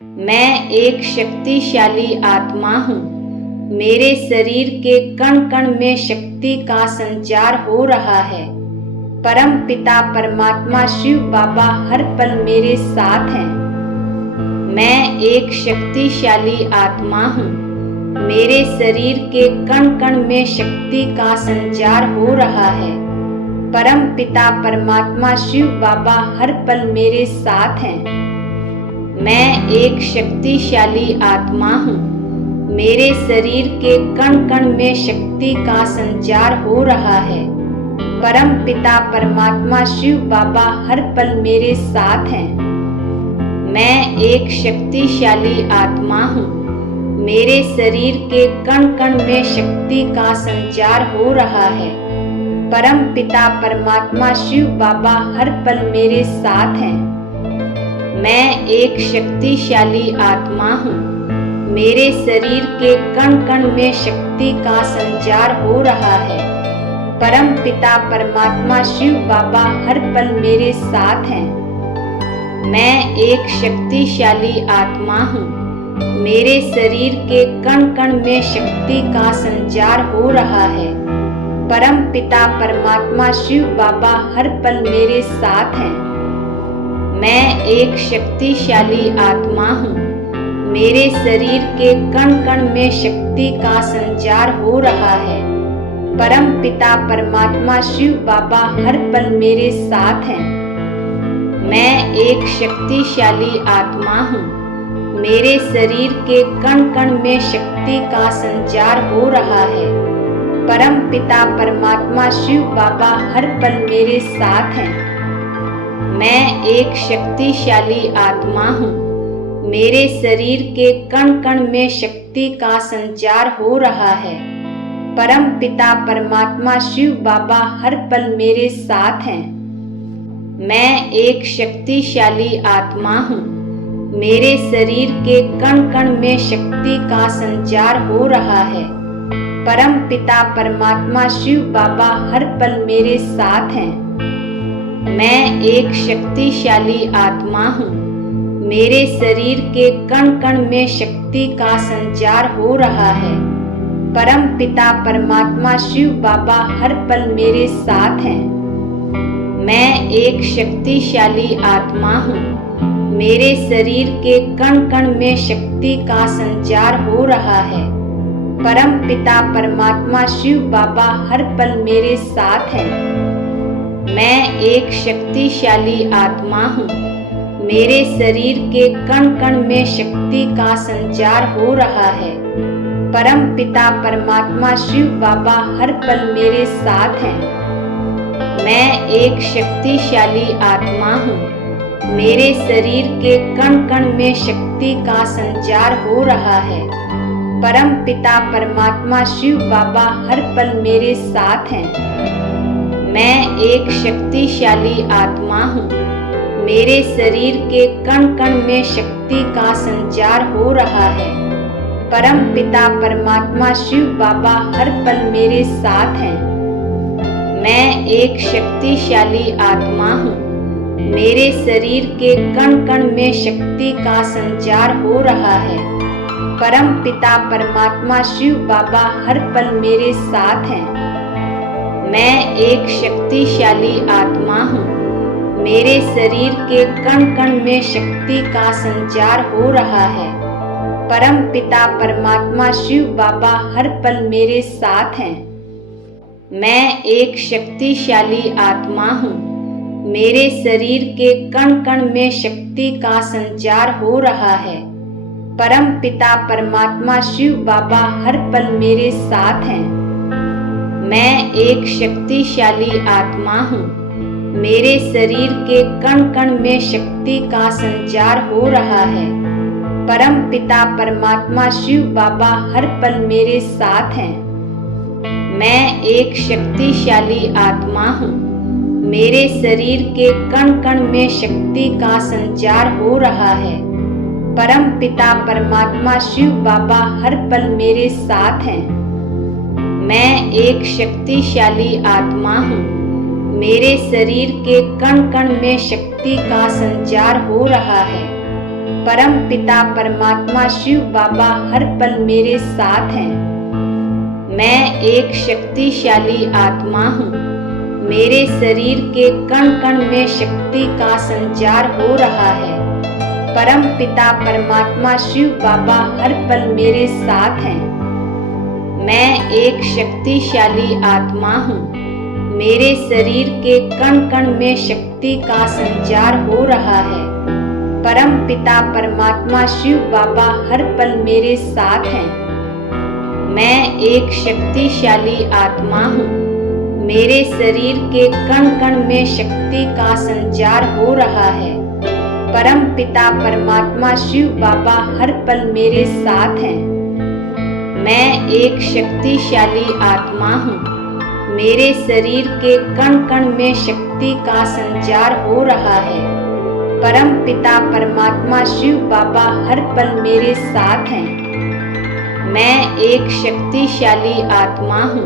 मैं एक शक्तिशाली आत्मा हूँ। मेरे शरीर के कण कण में शक्ति का संचार हो रहा है। परम पिता परमात्मा शिव बाबा हर पल मेरे साथ हैं। मैं एक शक्तिशाली आत्मा हूँ। मेरे शरीर के कण कण में शक्ति का संचार हो रहा है। परम पिता परमात्मा शिव बाबा हर पल मेरे साथ हैं। मैं एक शक्तिशाली आत्मा हूँ। मेरे शरीर के कण कण में शक्ति का संचार हो रहा है। परम पिता परमात्मा शिव बाबा हर पल मेरे साथ हैं। मैं एक शक्तिशाली आत्मा हूँ। मेरे शरीर के कण कण में शक्ति का संचार हो रहा है। परम पिता परमात्मा शिव बाबा हर पल मेरे साथ हैं। मैं एक शक्तिशाली आत्मा हूँ। मेरे शरीर के कण कण में शक्ति का संचार हो रहा है। परम पिता परमात्मा शिव बाबा हर पल मेरे साथ हैं। मैं एक शक्तिशाली आत्मा हूँ। मेरे शरीर के कण कण में शक्ति का संचार हो रहा है। परम पिता परमात्मा शिव बाबा हर पल मेरे साथ हैं। मैं एक शक्तिशाली आत्मा हूँ। मेरे शरीर के कण कण में शक्ति का संचार हो रहा है। परम पिता परमात्मा शिव बाबा हर पल मेरे साथ हैं। मैं एक शक्तिशाली आत्मा हूँ। मेरे शरीर के कण कण में शक्ति का संचार हो रहा है। परम पिता परमात्मा शिव बाबा हर पल मेरे साथ हैं। मैं एक शक्तिशाली आत्मा हूँ। मेरे शरीर के कण कण में शक्ति का संचार हो रहा है। परम पिता परमात्मा शिव बाबा हर पल मेरे साथ हैं। मैं एक शक्तिशाली आत्मा हूँ। मेरे शरीर के कण कण में शक्ति का संचार हो रहा है। परम पिता परमात्मा शिव बाबा हर पल मेरे साथ हैं। मैं एक शक्तिशाली आत्मा हूँ। मेरे शरीर के कण कण में शक्ति का संचार हो रहा है। परम पिता परमात्मा शिव बाबा हर पल मेरे साथ हैं। मैं एक शक्तिशाली आत्मा हूँ। मेरे शरीर के कण कण में शक्ति का संचार हो रहा है। परम पिता परमात्मा शिव बाबा हर पल मेरे साथ हैं। मैं एक शक्तिशाली आत्मा हूँ। मेरे शरीर के कण कण में शक्ति का संचार हो रहा है। परम पिता परमात्मा शिव बाबा हर पल मेरे साथ हैं। मैं एक शक्तिशाली आत्मा हूँ। मेरे शरीर के कण कण में शक्ति का संचार हो रहा है। परम पिता परमात्मा शिव बाबा हर पल मेरे साथ हैं। मैं एक शक्तिशाली आत्मा हूँ। मेरे शरीर के कण कण में शक्ति का संचार हो रहा है। परम पिता परमात्मा शिव बाबा हर पल मेरे साथ हैं। मैं एक शक्तिशाली आत्मा हूँ। मेरे शरीर के कण कण में शक्ति का संचार हो रहा है। परम पिता परमात्मा शिव बाबा हर पल मेरे साथ हैं। मैं एक शक्तिशाली आत्मा हूँ। मेरे शरीर के कण कण में शक्ति का संचार हो रहा है। परम पिता परमात्मा शिव बाबा हर पल मेरे साथ हैं। मैं एक शक्तिशाली आत्मा हूँ। मेरे शरीर के कण कण में शक्ति का संचार हो रहा है। परम पिता परमात्मा शिव बाबा हर पल मेरे साथ हैं। मैं एक शक्तिशाली आत्मा हूँ। मेरे शरीर के कण कण में शक्ति का संचार हो रहा है। परम पिता परमात्मा शिव बाबा हर पल मेरे साथ हैं। मैं एक शक्तिशाली आत्मा हूँ। मेरे शरीर के कण कण में शक्ति का संचार हो रहा है। परम पिता परमात्मा शिव बाबा हर पल मेरे साथ हैं। मैं एक शक्तिशाली आत्मा हूँ। मेरे शरीर के कण कण में शक्ति का संचार हो रहा है। परम पिता परमात्मा शिव बाबा हर पल मेरे साथ हैं। मैं एक शक्तिशाली आत्मा हूँ। मेरे शरीर के कण कण में शक्ति का संचार हो रहा है। परम पिता परमात्मा शिव बाबा हर पल मेरे साथ हैं। मैं एक शक्तिशाली आत्मा हूँ। मेरे शरीर के कण कण में शक्ति का संचार हो रहा है। परम पिता परमात्मा शिव बाबा हर पल मेरे साथ हैं। मैं एक शक्तिशाली आत्मा हूँ। मेरे शरीर के कण कण में शक्ति का संचार हो रहा है। परम पिता परमात्मा शिव बाबा हर पल मेरे साथ हैं। मैं एक शक्तिशाली आत्मा हूँ। मेरे शरीर के कण कण में शक्ति का संचार हो रहा है। परम पिता परमात्मा शिव बाबा हर पल मेरे साथ हैं। मैं एक शक्तिशाली आत्मा हूँ।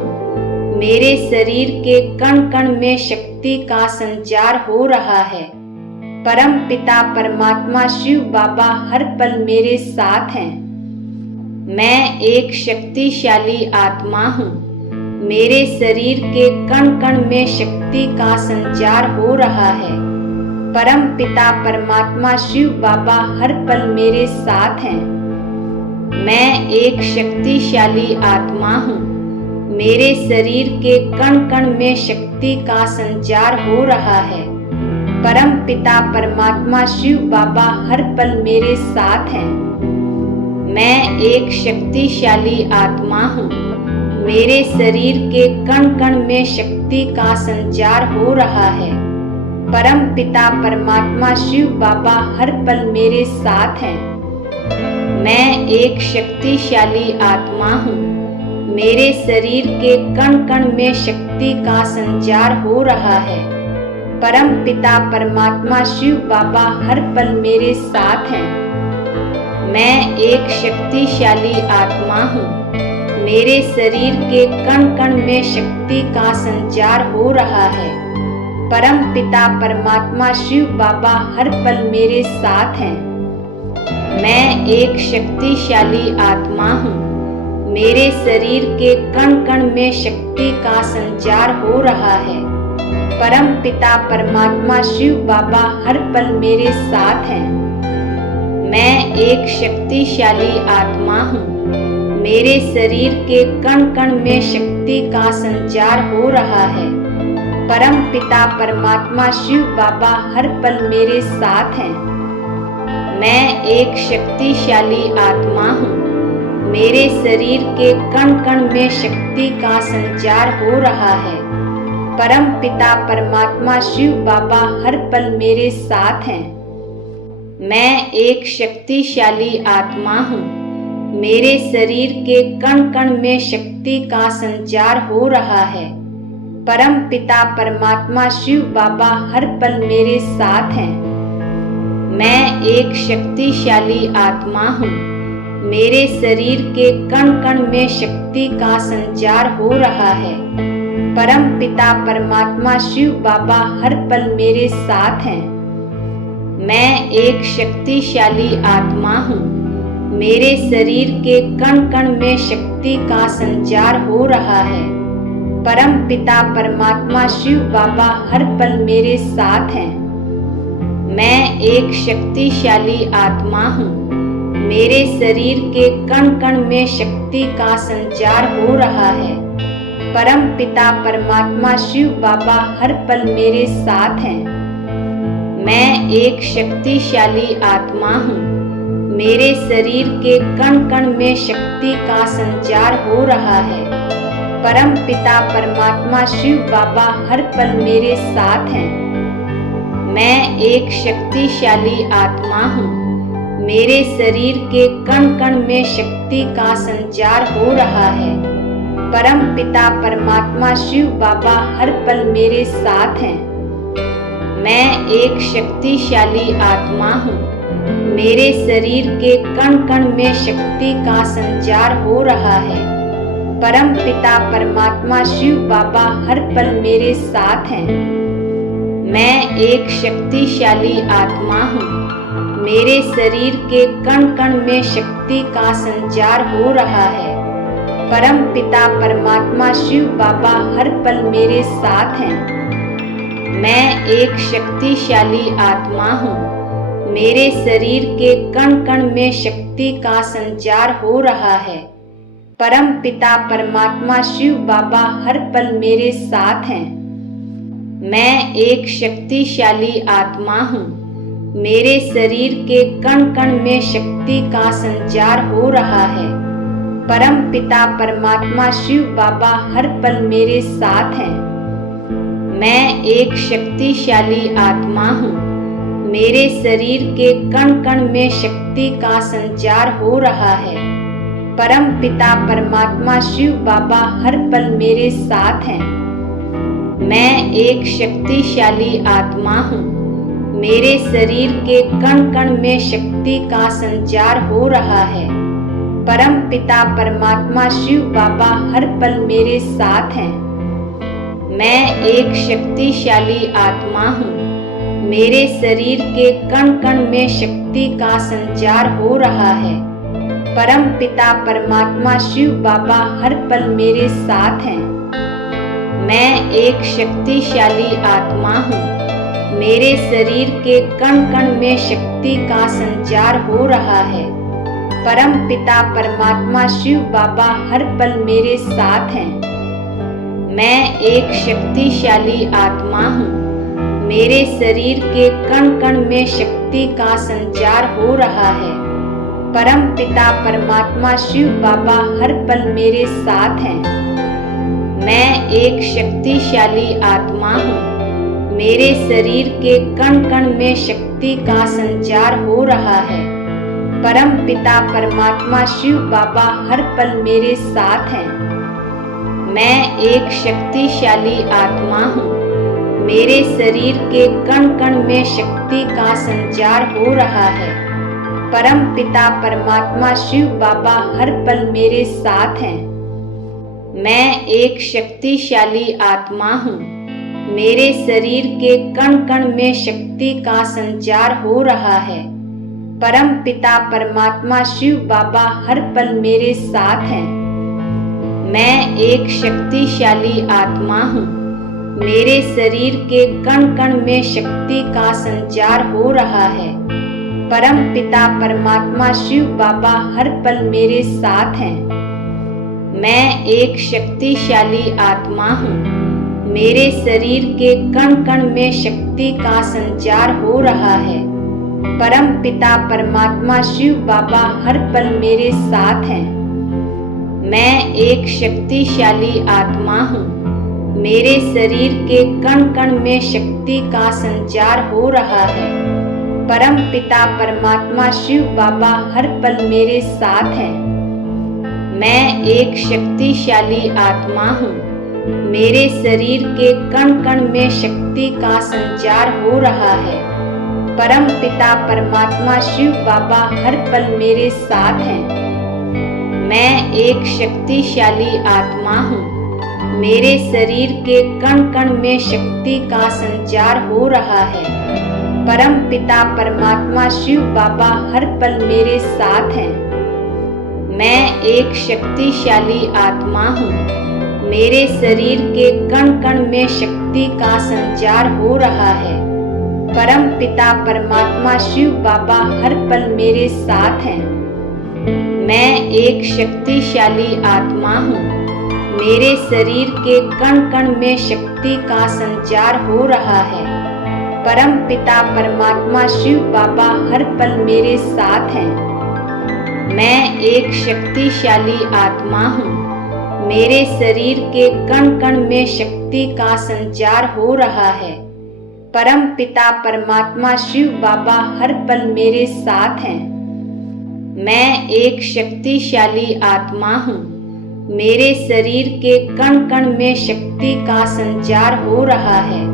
मेरे शरीर के कण कण में शक्ति का संचार हो रहा है। परम पिता परमात्मा शिव बाबा हर पल मेरे साथ हैं। मैं एक शक्तिशाली आत्मा हूँ। मेरे शरीर के कण कण में शक्ति का संचार हो रहा है। परम पिता परमात्मा शिव बाबा हर पल मेरे साथ हैं। मैं एक शक्तिशाली आत्मा हूँ। मेरे शरीर के कण कण में शक्ति का संचार हो रहा है। परम पिता परमात्मा शिव बाबा हर पल मेरे साथ हैं। मैं एक शक्तिशाली आत्मा हूँ। मेरे शरीर के कण कण में शक्ति का संचार हो रहा है। परम पिता परमात्मा शिव बाबा हर पल मेरे साथ हैं। मैं एक शक्तिशाली आत्मा हूँ। मेरे शरीर के कण कण में शक्ति का संचार हो रहा है। परम पिता परमात्मा शिव बाबा हर पल मेरे साथ हैं। मैं एक शक्तिशाली आत्मा हूँ। मेरे शरीर के कण कण में शक्ति का संचार हो रहा है। परम पिता परमात्मा शिव बाबा हर पल मेरे साथ हैं। मैं एक शक्तिशाली आत्मा हूँ। मेरे शरीर के कण कण में शक्ति का संचार हो रहा है। परम पिता परमात्मा शिव बाबा हर पल मेरे साथ हैं। मैं एक शक्तिशाली आत्मा हूँ। मेरे शरीर के कण कण में शक्ति का संचार हो रहा है। परम पिता परमात्मा शिव बाबा हर पल मेरे साथ हैं। मैं एक शक्तिशाली आत्मा हूँ। मेरे शरीर के कण कण में शक्ति का संचार हो रहा है। परम पिता परमात्मा शिव बाबा हर पल मेरे साथ हैं। मैं एक शक्तिशाली आत्मा हूँ। मेरे शरीर के कण कण में शक्ति का संचार हो रहा है। परम पिता परमात्मा शिव बाबा हर पल मेरे साथ हैं। मैं एक शक्तिशाली आत्मा हूँ। मेरे शरीर के कण कण में शक्ति का संचार हो रहा है। परम पिता परमात्मा शिव बाबा हर पल मेरे साथ हैं। मैं एक शक्तिशाली आत्मा हूँ। मेरे शरीर के कण कण में शक्ति का संचार हो रहा है। परम पिता परमात्मा शिव बाबा हर पल मेरे साथ हैं। मैं एक शक्तिशाली आत्मा हूँ। मेरे शरीर के कण कण में शक्ति का संचार हो रहा है। परम पिता परमात्मा शिव बाबा हर पल मेरे साथ हैं। मैं एक शक्तिशाली आत्मा हूँ। मेरे शरीर के कण कण में शक्ति का संचार हो रहा है। परम पिता परमात्मा शिव बाबा हर पल मेरे साथ हैं। मैं एक शक्तिशाली आत्मा हूँ। मेरे शरीर के कण कण में शक्ति का संचार हो रहा है। परम पिता परमात्मा शिव बाबा हर पल मेरे साथ हैं। मैं एक शक्तिशाली आत्मा हूँ। मेरे शरीर के कण कण में शक्ति का संचार हो रहा है। परम पिता परमात्मा शिव बाबा हर पल मेरे साथ हैं। मैं एक शक्तिशाली आत्मा हूँ। मेरे शरीर के कण कण में शक्ति का संचार हो रहा है। परम पिता परमात्मा शिव बाबा हर पल मेरे साथ हैं। मैं एक शक्तिशाली आत्मा हूँ। मेरे शरीर के कण कण में शक्ति का संचार हो रहा है। परम पिता परमात्मा शिव बाबा हर पल मेरे साथ हैं। मैं एक शक्तिशाली आत्मा हूँ। मेरे शरीर के कण कण में शक्ति का संचार हो रहा है। परम पिता परमात्मा शिव बाबा हर पल मेरे साथ हैं। मैं एक शक्तिशाली आत्मा हूँ। मेरे शरीर के कण कण में शक्ति का संचार हो रहा है। परम पिता परमात्मा शिव बाबा हर पल मेरे साथ हैं। मैं एक शक्तिशाली आत्मा हूँ। मेरे शरीर के कण कण में शक्ति का संचार हो रहा है। परम पिता परमात्मा शिव बाबा हर पल मेरे साथ हैं। मैं एक शक्तिशाली आत्मा हूँ। मेरे शरीर के कण कण में शक्ति का संचार हो रहा है। परम पिता परमात्मा शिव बाबा हर पल मेरे साथ हैं। मैं एक शक्तिशाली आत्मा हूँ। मेरे शरीर के कण कण में शक्ति का संचार हो रहा है। परम पिता परमात्मा शिव बाबा हर पल मेरे साथ हैं। मैं एक शक्तिशाली आत्मा हूँ। मेरे शरीर के कण कण में शक्ति का संचार हो रहा है। परम पिता परमात्मा शिव बाबा हर पल मेरे साथ हैं। मैं एक शक्तिशाली आत्मा हूँ। मेरे शरीर के कण कण में शक्ति का संचार हो रहा है। परम पिता परमात्मा शिव बाबा हर पल मेरे साथ हैं। मैं एक शक्तिशाली आत्मा हूँ। मेरे शरीर के कण कण में शक्ति का संचार हो रहा है। परम पिता परमात्मा शिव बाबा हर पल मेरे साथ हैं। मैं एक शक्तिशाली आत्मा हूँ। मेरे शरीर के कण कण में शक्ति का संचार हो रहा है। परम पिता परमात्मा शिव बाबा हर पल मेरे साथ हैं। मैं एक शक्तिशाली आत्मा हूँ। मेरे शरीर के कण कण में शक्ति का संचार हो रहा है। परम पिता परमात्मा शिव बाबा हर पल मेरे साथ हैं। मैं एक शक्तिशाली आत्मा हूँ। मेरे शरीर के कण कण में शक्ति का संचार हो रहा है। परम पिता परमात्मा शिव बाबा हर पल मेरे साथ हैं। मैं एक शक्तिशाली आत्मा हूँ। मेरे शरीर के कण कण में शक्ति का संचार हो रहा है। परम पिता परमात्मा शिव बाबा हर पल मेरे साथ हैं। मैं एक शक्तिशाली आत्मा हूँ। मेरे शरीर के कण कण में शक्ति का संचार हो रहा है। परम पिता परमात्मा शिव बाबा हर पल मेरे साथ हैं। मैं एक शक्तिशाली आत्मा हूँ। मेरे शरीर के कण कण में शक्ति का संचार हो रहा है। परम पिता परमात्मा शिव बाबा हर पल मेरे साथ हैं। मैं एक शक्तिशाली आत्मा हूँ। मेरे शरीर के कण कण में शक्ति का संचार हो रहा है। परम पिता परमात्मा शिव बाबा हर पल मेरे साथ हैं। मैं एक शक्तिशाली आत्मा हूँ। मेरे शरीर के कण कण में शक्ति का संचार हो रहा है। परम पिता परमात्मा शिव बाबा हर पल मेरे साथ हैं। मैं एक शक्तिशाली आत्मा हूँ। मेरे शरीर के कण कण में शक्ति का संचार हो रहा है। परम पिता परमात्मा शिव बाबा हर पल मेरे साथ हैं। मैं एक शक्तिशाली आत्मा हूँ। मेरे शरीर के कण कण में शक्ति का संचार हो रहा है।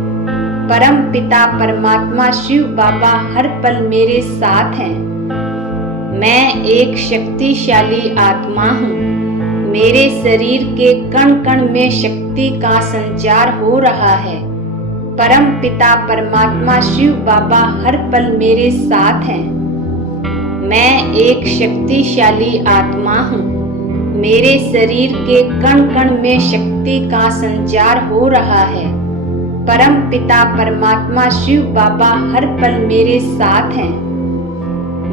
परम पिता परमात्मा शिव बाबा हर पल मेरे साथ हैं। मैं एक शक्तिशाली आत्मा हूँ। मेरे शरीर के कण कण में शक्ति का संचार हो रहा है। परम पिता परमात्मा शिव बाबा हर पल मेरे साथ हैं। मैं एक शक्तिशाली आत्मा हूँ। मेरे शरीर के कण कण में शक्ति का संचार हो रहा है। परम पिता परमात्मा शिव बाबा हर पल मेरे साथ हैं।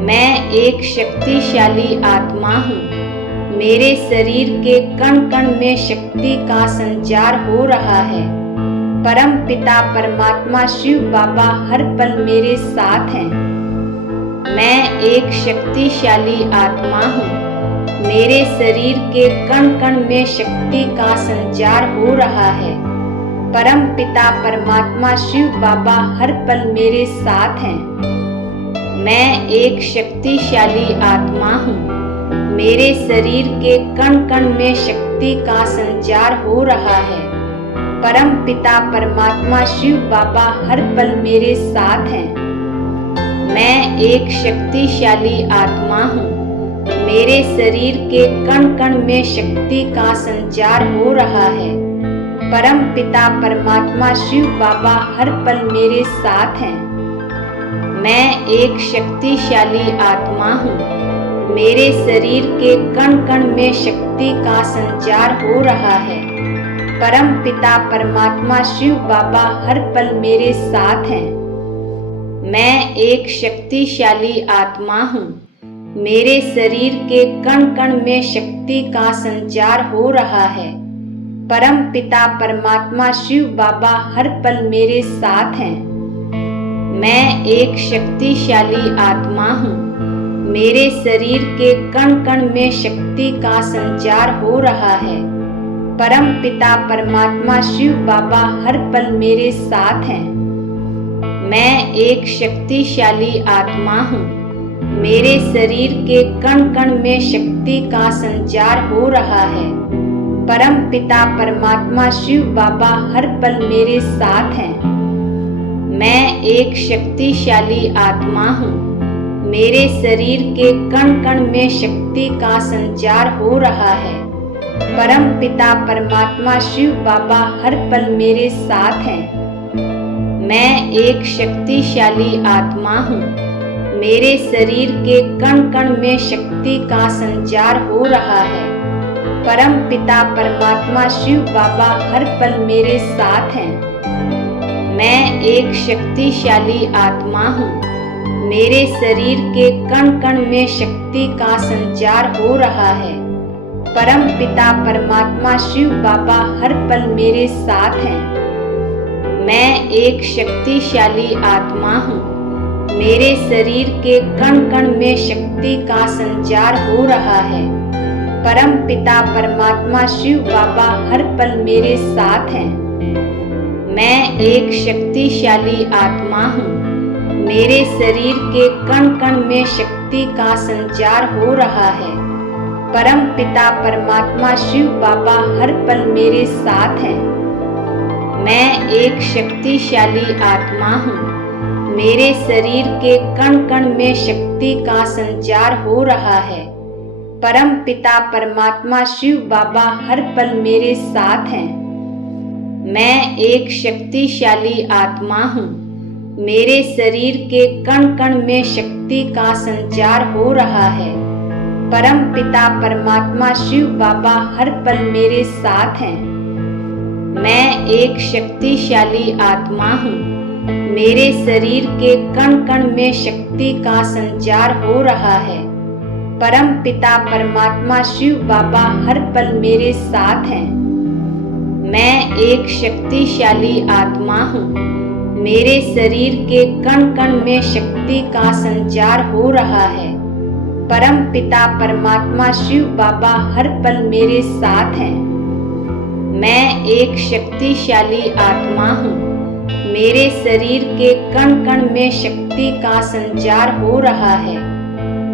मैं एक शक्तिशाली आत्मा हूँ। मेरे शरीर के कण कण में शक्ति का संचार हो रहा है। परम पिता परमात्मा शिव बाबा हर पल मेरे साथ हैं। मैं एक शक्तिशाली आत्मा हूँ। मेरे शरीर के कण कण में शक्ति का संचार हो रहा है। परम पिता परमात्मा शिव बाबा हर पल मेरे साथ हैं। मैं एक शक्तिशाली आत्मा हूँ। मेरे शरीर के कण कण में शक्ति का संचार हो रहा है। परम पिता परमात्मा शिव बाबा हर पल मेरे साथ हैं। मैं एक शक्तिशाली आत्मा हूँ। मेरे शरीर के कण कण में शक्ति का संचार हो रहा है। परम पिता परमात्मा शिव बाबा हर पल मेरे साथ हैं। मैं एक शक्तिशाली आत्मा हूँ। मेरे शरीर के कण कण में शक्ति का संचार हो रहा है। परम पिता परमात्मा शिव बाबा हर पल मेरे साथ हैं। मैं एक शक्तिशाली आत्मा हूँ। मेरे शरीर के कण कण में शक्ति का संचार हो रहा है। परम पिता परमात्मा शिव बाबा हर पल मेरे साथ हैं। मैं एक शक्तिशाली आत्मा हूँ। मेरे शरीर के कण कण में शक्ति का संचार हो रहा है। परम पिता परमात्मा शिव बाबा हर पल मेरे साथ हैं। मैं एक शक्तिशाली आत्मा हूँ। मेरे शरीर के कण कण में शक्ति का संचार हो रहा है। परम पिता परमात्मा शिव बाबा हर पल मेरे साथ हैं। मैं एक शक्तिशाली आत्मा हूँ। मेरे शरीर के कण कण में शक्ति का संचार हो रहा है। परम पिता परमात्मा शिव बाबा हर पल मेरे साथ हैं। मैं एक शक्तिशाली आत्मा हूँ। मेरे शरीर के कण कण में शक्ति का संचार हो रहा है। परम पिता परमात्मा शिव बाबा हर पल मेरे साथ हैं। मैं एक शक्तिशाली आत्मा हूँ। मेरे शरीर के कण कण में शक्ति का संचार हो रहा है। परम पिता परमात्मा शिव बाबा हर पल मेरे साथ हैं। मैं एक शक्तिशाली आत्मा हूँ। मेरे शरीर के कण कण में शक्ति का संचार हो रहा है। परम पिता परमात्मा शिव बाबा हर पल मेरे साथ हैं। मैं एक शक्तिशाली आत्मा हूँ। मेरे शरीर के कण कण में शक्ति का संचार हो रहा है। परम पिता परमात्मा शिव बाबा हर पल मेरे साथ हैं। मैं एक शक्तिशाली आत्मा हूँ। मेरे शरीर के कण कण में शक्ति का संचार हो रहा है। परम पिता परमात्मा शिव बाबा हर पल मेरे साथ हैं। मैं एक शक्तिशाली आत्मा हूँ। मेरे शरीर के कण कण में शक्ति का संचार हो रहा है। परम पिता परमात्मा शिव बाबा हर पल मेरे साथ हैं। मैं एक शक्तिशाली आत्मा हूँ। मेरे शरीर के कण कण में शक्ति का संचार हो रहा है। परम पिता परमात्मा शिव बाबा हर पल मेरे साथ हैं। मैं एक शक्तिशाली आत्मा हूँ। मेरे शरीर के कण कण में शक्ति का संचार हो रहा है। परम पिता परमात्मा शिव बाबा हर पल मेरे साथ हैं। मैं एक शक्तिशाली आत्मा हूँ। मेरे शरीर के कण कण में शक्ति का संचार हो रहा है।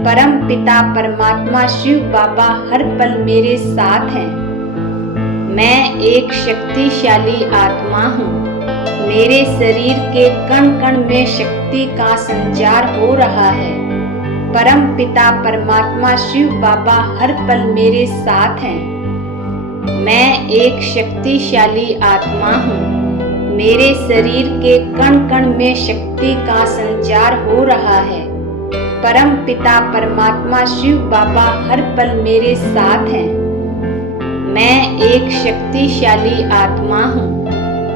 परम पिता परमात्मा शिव बाबा हर पल मेरे साथ हैं। मैं एक शक्तिशाली आत्मा हूँ। मेरे शरीर के कण कण में शक्ति का संचार हो रहा है। परम पिता परमात्मा शिव बाबा हर पल मेरे साथ हैं। मैं एक शक्तिशाली आत्मा हूँ। मेरे शरीर के कण कण में शक्ति का संचार हो रहा है। परम पिता परमात्मा शिव बाबा हर पल मेरे साथ हैं। मैं एक शक्तिशाली आत्मा हूँ।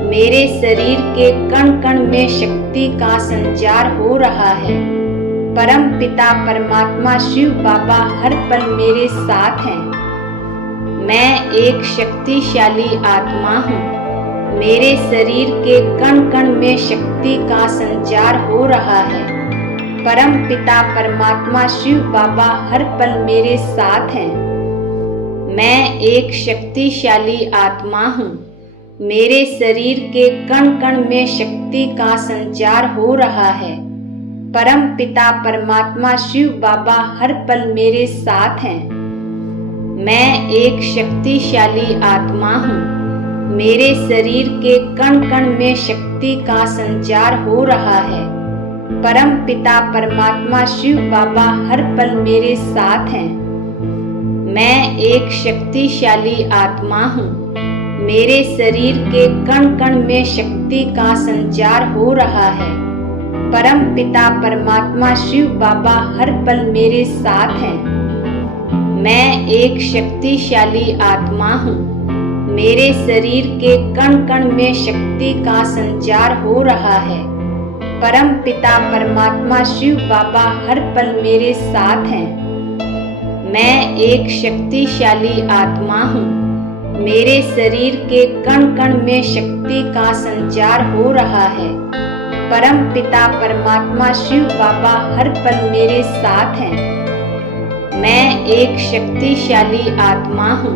मेरे शरीर के कण कण में शक्ति का संचार हो रहा है। परम पिता परमात्मा शिव बाबा हर पल मेरे साथ हैं। मैं एक शक्तिशाली आत्मा हूँ। मेरे शरीर के कण कण में शक्ति का संचार हो रहा है। परम पिता परमात्मा शिव बाबा हर पल मेरे साथ हैं। मैं एक शक्तिशाली आत्मा हूँ। मेरे शरीर के कण कण में शक्ति का संचार हो रहा है। परम पिता परमात्मा शिव बाबा हर पल मेरे साथ हैं। मैं एक शक्तिशाली आत्मा हूँ। मेरे शरीर के कण कण में शक्ति का संचार हो रहा है। परम पिता परमात्मा शिव बाबा हर पल मेरे साथ हैं। मैं एक शक्तिशाली आत्मा हूँ। मेरे शरीर के कण कण में शक्ति का संचार हो रहा है। परम पिता परमात्मा शिव बाबा हर पल मेरे साथ हैं। मैं एक शक्तिशाली आत्मा हूँ। मेरे शरीर के कण कण में शक्ति का संचार हो रहा है। परम पिता परमात्मा शिव बाबा हर पल मेरे साथ हैं। मैं एक शक्तिशाली आत्मा हूँ। मेरे शरीर के कण कण में शक्ति का संचार हो रहा है। परम पिता परमात्मा शिव बाबा हर पल मेरे साथ हैं। मैं एक शक्तिशाली आत्मा हूँ।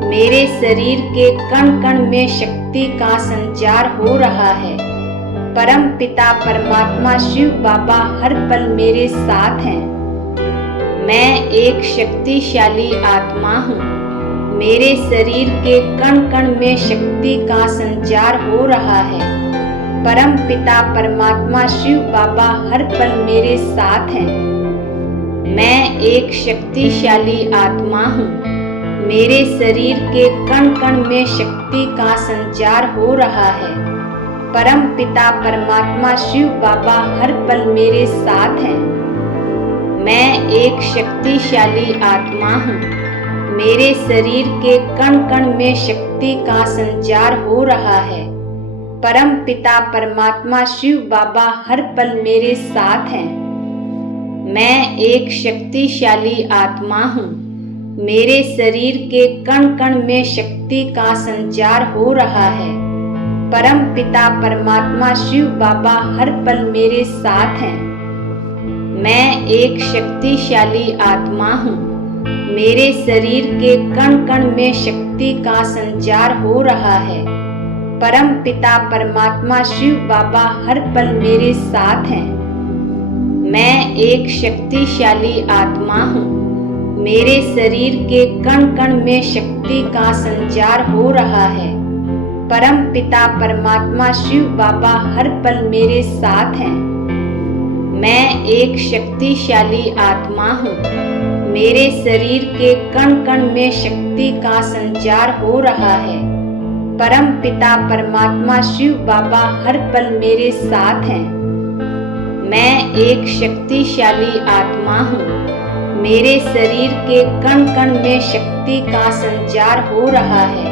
मेरे शरीर के कण कण में शक्ति का संचार हो रहा है। परम पिता परमात्मा शिव बाबा हर पल मेरे साथ हैं। मैं एक शक्तिशाली आत्मा हूँ। मेरे शरीर के कण कण में शक्ति का संचार हो रहा है। परम पिता परमात्मा शिव बाबा हर पल मेरे साथ हैं। मैं एक शक्तिशाली आत्मा हूँ। मेरे शरीर के कण कण में शक्ति का संचार हो रहा है। परम पिता परमात्मा शिव बाबा हर पल मेरे साथ हैं। मैं एक शक्तिशाली आत्मा हूँ। मेरे शरीर के कण कण में शक्ति का संचार हो रहा है। परम पिता परमात्मा शिव बाबा हर पल मेरे साथ हैं। मैं एक शक्तिशाली आत्मा हूँ। मेरे शरीर के कण कण में शक्ति का संचार हो रहा है। परम पिता परमात्मा शिव बाबा हर पल मेरे साथ हैं। मैं एक शक्तिशाली आत्मा हूँ। मेरे शरीर के कण कण में शक्ति का संचार हो रहा है। परम पिता परमात्मा शिव बाबा हर पल मेरे साथ हैं। मैं एक शक्तिशाली आत्मा हूँ। मेरे शरीर के कण कण में शक्ति का संचार हो रहा है। परम पिता परमात्मा शिव बाबा हर पल मेरे साथ हैं। मैं एक शक्तिशाली आत्मा हूँ। मेरे शरीर के कण कण में शक्ति का संचार हो रहा है। परम पिता परमात्मा शिव बाबा हर पल मेरे साथ हैं। मैं एक शक्तिशाली आत्मा हूँ। मेरे शरीर के कण कण में शक्ति का संचार हो रहा है।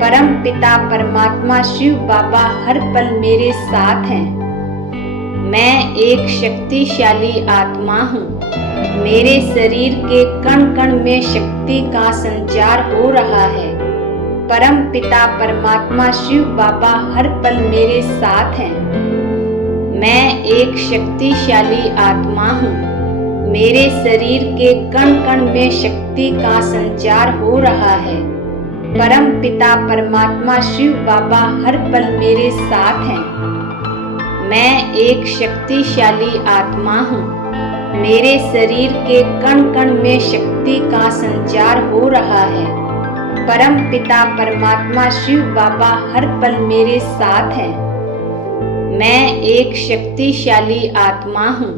परम पिता परमात्मा शिव बाबा हर पल मेरे साथ हैं। मैं एक शक्तिशाली आत्मा हूँ। मेरे शरीर के कण कण में शक्ति का संचार हो रहा है। परम पिता परमात्मा शिव बाबा हर पल मेरे साथ हैं। मैं एक शक्तिशाली आत्मा हूँ। मेरे शरीर के कण कण में शक्ति का संचार हो रहा है। परम पिता परमात्मा शिव बाबा हर पल मेरे साथ हैं। मैं एक शक्तिशाली आत्मा हूँ। मेरे शरीर के कण कण में शक्ति का संचार हो रहा है। परम पिता परमात्मा शिव बाबा हर पल मेरे साथ हैं। मैं एक शक्तिशाली आत्मा हूँ।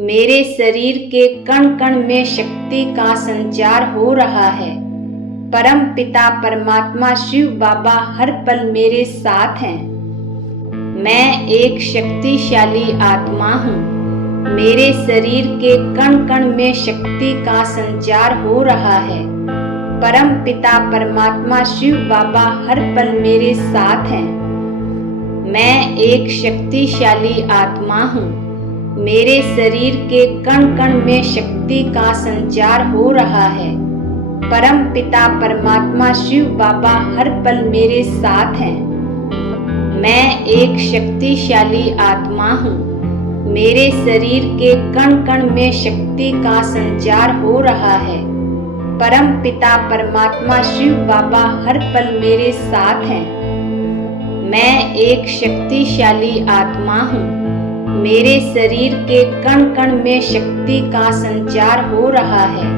मेरे शरीर के कण कण में शक्ति का संचार हो रहा है। परम पिता परमात्मा शिव बाबा हर पल मेरे साथ हैं। मैं एक शक्तिशाली आत्मा हूँ। मेरे शरीर के कण कण में शक्ति का संचार हो रहा है। परम पिता परमात्मा शिव बाबा हर पल मेरे साथ हैं। मैं एक शक्तिशाली आत्मा हूँ। मेरे शरीर के कण कण में शक्ति का संचार हो रहा है। परम पिता परमात्मा शिव बाबा हर पल मेरे साथ हैं। मैं एक शक्तिशाली आत्मा हूँ। मेरे शरीर के कण कण में शक्ति का संचार हो रहा है। परम पिता परमात्मा शिव बाबा हर पल मेरे साथ हैं। मैं एक शक्तिशाली आत्मा हूँ। मेरे शरीर के कण कण में शक्ति का संचार हो रहा है।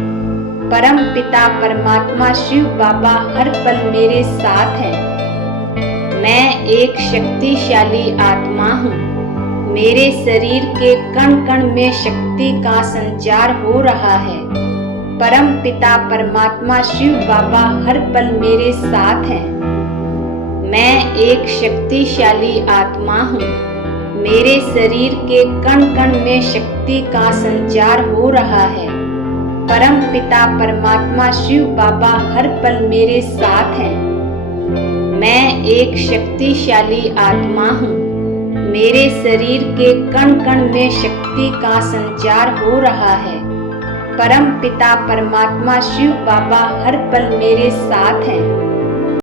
परम पिता परमात्मा शिव बाबा हर पल मेरे साथ हैं। मैं एक शक्तिशाली आत्मा हूँ। मेरे शरीर के कण कण में शक्ति का संचार हो रहा है। परम पिता परमात्मा शिव बाबा हर पल मेरे साथ हैं। मैं एक शक्तिशाली आत्मा हूँ। मेरे शरीर के कण कण में शक्ति का संचार हो रहा है। परम पिता परमात्मा शिव बाबा हर पल मेरे साथ हैं। मैं एक शक्तिशाली आत्मा हूँ। मेरे शरीर के कण कण में शक्ति का संचार हो रहा है। परम पिता परमात्मा शिव बाबा हर पल मेरे साथ हैं।